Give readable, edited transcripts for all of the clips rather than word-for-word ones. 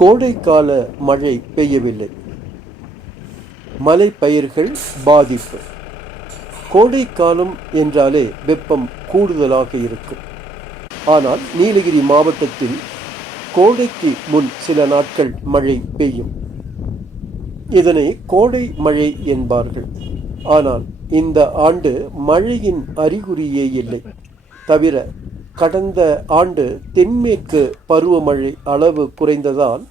கோடைக்கால மழை பெய்யவில்லை. மலை பயிர்கள் பாதிப்பு. கோடைக்காலம் என்றாலே வெப்பம் கூடுதலாக இருக்கும். ஆனால் நீலகிரி மாவட்டத்தில் கோடைக்கு முன் சில நாட்கள் மழை பெய்யும். இதனை கோடை மழை என்பார்கள். ஆனால் இந்த ஆண்டு மழையின் அறிகுறியே இல்லை. தவிர கடந்த ஆண்டு தென்மேற்கு பருவமழை அளவு குறைந்ததால்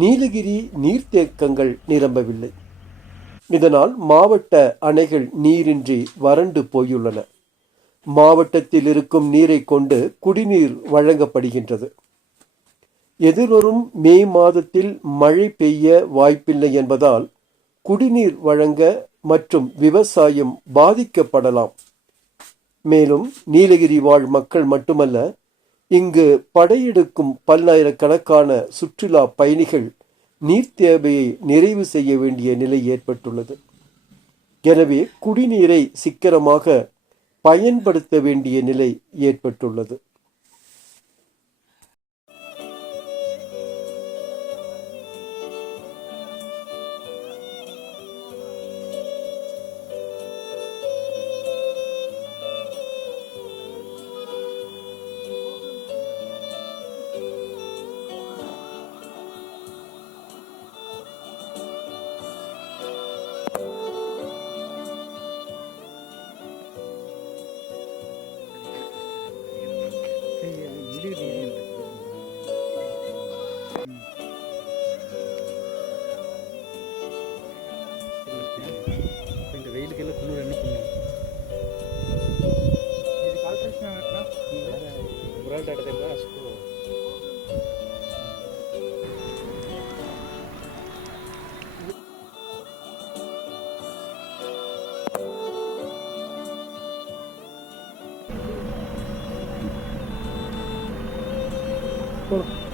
நீலகிரி நீர்த்தேக்கங்கள் நிரம்பவில்லை. இதனால் மாவட்ட அணைகள் நீரின்றி வறண்டு போயுள்ளன. மாவட்டத்தில் இருக்கும் நீரை கொண்டு குடிநீர் வழங்கப்படுகின்றது. எதிர்வரும் மே மாதத்தில் மழை பெய்ய வாய்ப்பில்லை என்பதால் குடிநீர் வழங்க மற்றும் விவசாயம் பாதிக்கப்படலாம். மேலும் நீலகிரி வாழ் மக்கள் மட்டுமல்ல, இங்கு படையெடுக்கும் பல்லாயிரக்கணக்கான சுற்றுலா பயணிகள் நீர் தேவையை நிறைவு செய்ய வேண்டிய நிலை ஏற்பட்டுள்ளது. எனவே குடிநீரை சிக்கனமாக பயன்படுத்த வேண்டிய நிலை ஏற்பட்டுள்ளது. இந்த வெயிலுக்கெல்லாம் குளிர் என்ன பண்ணும்? இது கால்குலேஷன் ஆகிட்டா ஒரு ஆள் இடத்துல அஸ்கோ போகிறோம்.